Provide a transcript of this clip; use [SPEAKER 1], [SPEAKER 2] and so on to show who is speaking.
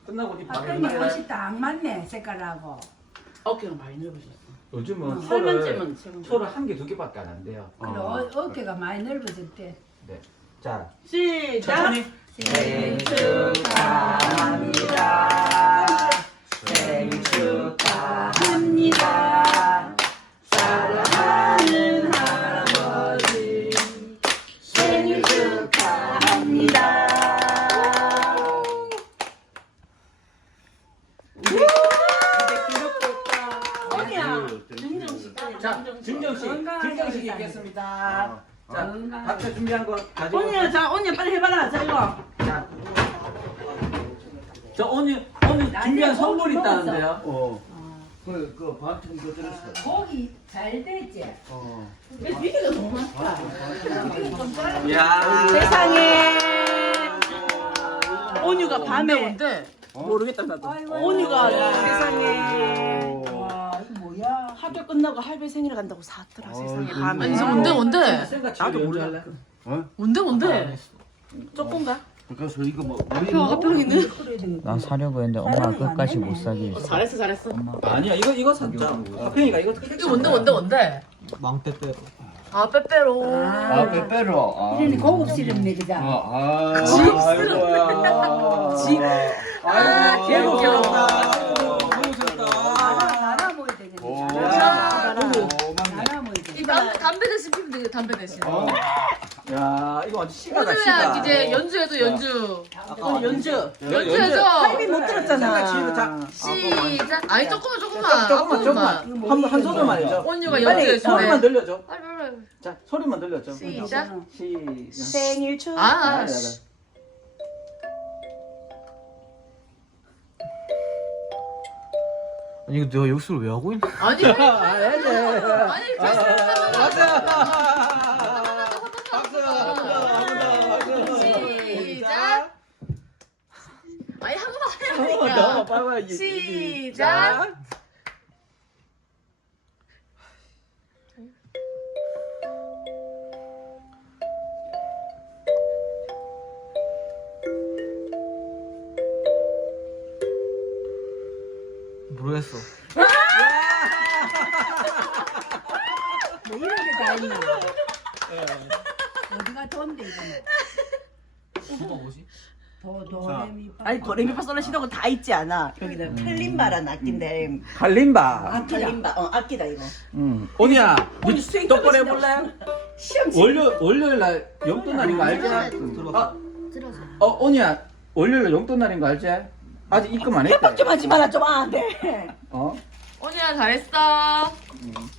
[SPEAKER 1] 끝나고 니 방에
[SPEAKER 2] 학생이 옷이 딱 맞네 색깔하고.
[SPEAKER 3] 어깨가 많이 넓어졌어.
[SPEAKER 1] 요즘은
[SPEAKER 3] 살만
[SPEAKER 1] 초를 한 개, 두 개밖에 안 한대요.
[SPEAKER 2] 그래 어깨가 많이 넓어졌대.
[SPEAKER 1] 네. 자,
[SPEAKER 3] 시작.
[SPEAKER 2] 생일 축하합니다. 생일 축하합니다. 사랑하는 할아버지 생일 축하합니다.
[SPEAKER 1] 자, 증정식 있겠습니다. 자, 각자 준비한 거 가지고.
[SPEAKER 3] 언니야, 자, 언니 빨리 해봐라. 자, 이거.
[SPEAKER 1] 자, 저 오늘 준비한 선물 있다는데요.
[SPEAKER 4] 그 반찬 이거 들었어.
[SPEAKER 2] 고기 잘 됐지?
[SPEAKER 3] 비계가 너무 많다.
[SPEAKER 1] 야,
[SPEAKER 3] 세상에. 온유가 밤에
[SPEAKER 5] 뭔데?
[SPEAKER 3] 모르겠다 나도.
[SPEAKER 2] 아이고,
[SPEAKER 3] 온유가
[SPEAKER 2] 아이고.
[SPEAKER 3] 세상에
[SPEAKER 2] 와 이거 뭐야?
[SPEAKER 3] 학교 끝나고 할배 생일 간다고 사왔더라. 세상에 밤에.
[SPEAKER 5] 아니, 저 뭔데?
[SPEAKER 1] 나도 몰라.
[SPEAKER 5] 뭔데?
[SPEAKER 3] 조금가?
[SPEAKER 4] 그래서 이거 뭐
[SPEAKER 3] 하평이는?
[SPEAKER 6] 난 사려고 했는데 엄마가 끝까지 못 사게 했어.
[SPEAKER 5] 잘했어.
[SPEAKER 1] 아니야, 이거 샀자. 하평이가 이거
[SPEAKER 5] 이게 뭔데?
[SPEAKER 4] 망때때로.
[SPEAKER 5] 아, 빼빼로.
[SPEAKER 4] 아 빼빼로.
[SPEAKER 2] 이런 고급스러운 매기다.
[SPEAKER 4] 아이고.
[SPEAKER 5] 귀여워, 귀여워.
[SPEAKER 2] 나눠 먹어야 되겠네. 나눠 먹어야 돼.
[SPEAKER 5] 이 담배 대신 피면 되게 담배 대신.
[SPEAKER 1] 야, 이거 완전 시가다,
[SPEAKER 5] 오늘야
[SPEAKER 1] 시가.
[SPEAKER 5] 이제 연주해도 연주.
[SPEAKER 3] 연주.
[SPEAKER 5] 연주해줘.
[SPEAKER 3] 할배 못 들었잖아.
[SPEAKER 1] 자,
[SPEAKER 5] 시작. 아니 조금만.
[SPEAKER 1] 조금만. 한 소절만 해줘.
[SPEAKER 5] 온유가
[SPEAKER 3] 빨리
[SPEAKER 5] 연주해줘.
[SPEAKER 1] 소리만 들려줘.
[SPEAKER 5] 빨리.
[SPEAKER 1] 자, 소리만 들려줘.
[SPEAKER 5] 시작.
[SPEAKER 1] 시작.
[SPEAKER 3] 생일 축.
[SPEAKER 5] 아,
[SPEAKER 6] 아니 이거 내가 여기서 왜 하고 있는?
[SPEAKER 5] 아니. 아니, 시작. 아니 한 번만 하니까. 시작.
[SPEAKER 6] 모르겠어.
[SPEAKER 2] 뭐 이런 게 다 있나? 어디가 돈데 이거는?
[SPEAKER 6] 뭐가 뭐지?
[SPEAKER 2] 도레미파.
[SPEAKER 3] 아니 도레미파 솔라시도가 다 있지 않아. 여기다 칼림바란 악기인데.
[SPEAKER 1] 갈림바.
[SPEAKER 3] 칼림바. 악기다 이거.
[SPEAKER 1] 언니야,
[SPEAKER 3] 언니
[SPEAKER 1] 니
[SPEAKER 3] 수행
[SPEAKER 1] 똑바로
[SPEAKER 3] 떨어진다.
[SPEAKER 1] 해볼래?
[SPEAKER 3] 시험
[SPEAKER 1] 월요일 날 용돈 날인 거 알지? 언니야, 월요일 날 용돈 날인 거 알지? 아직 입금 안 했대.
[SPEAKER 3] 협박 좀 하지 마라 좀 안 돼.
[SPEAKER 1] 어?
[SPEAKER 5] 온유야 잘했어.